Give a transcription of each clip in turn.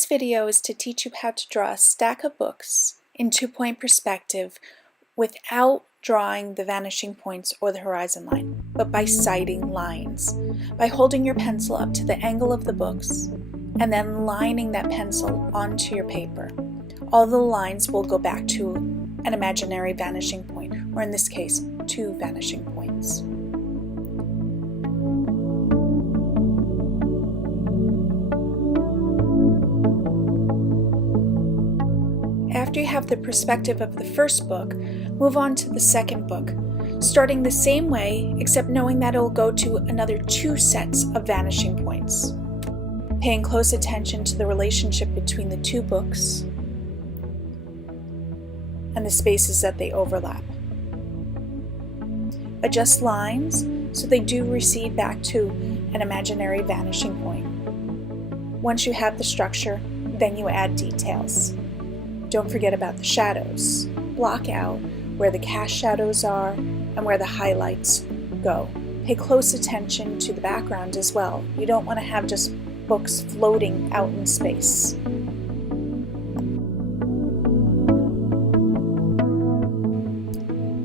This video is to teach you how to draw a stack of books in two-point perspective without drawing the vanishing points or the horizon line, but by sighting lines. By holding your pencil up to the angle of the books and then lining that pencil onto your paper. All the lines will go back to an imaginary vanishing point, or in this case, two vanishing points. After you have the perspective of the first book, move on to the second book, starting the same way except knowing that it will go to another two sets of vanishing points. Paying close attention to the relationship between the two books and the spaces that they overlap. Adjust lines so they do recede back to an imaginary vanishing point. Once you have the structure, then you add details. Don't forget about the shadows. Block out where the cast shadows are and where the highlights go. Pay close attention to the background as well. You don't want to have just books floating out in space.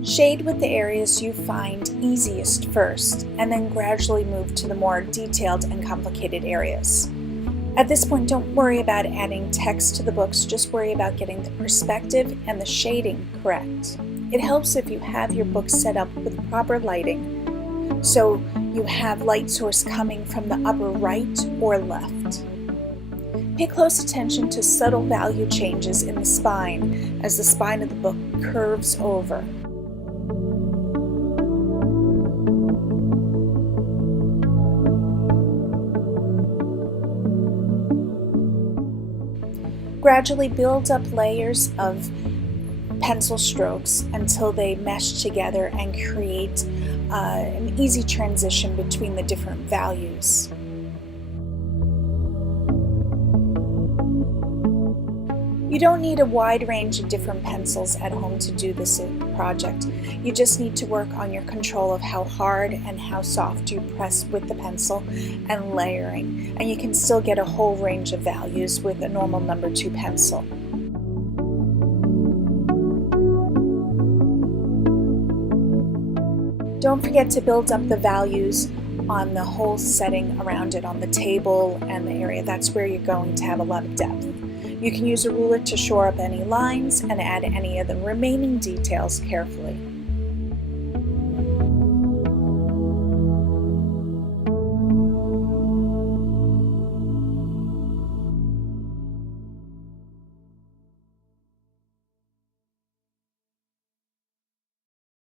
Shade with the areas you find easiest first, and then gradually move to the more detailed and complicated areas. At this point, don't worry about adding text to the books, just worry about getting the perspective and the shading correct. It helps if you have your books set up with proper lighting, so you have light source coming from the upper right or left. Pay close attention to subtle value changes in the spine as the spine of the book curves over. Gradually build up layers of pencil strokes until they mesh together and create an easy transition between the different values. You don't need a wide range of different pencils at home to do this project. You just need to work on your control of how hard and how soft you press with the pencil and layering, and you can still get a whole range of values with a normal number 2 pencil. Don't forget to build up the values on the whole setting around it, on the table and the area. That's where you're going to have a lot of depth. You can use a ruler to shore up any lines and add any of the remaining details carefully.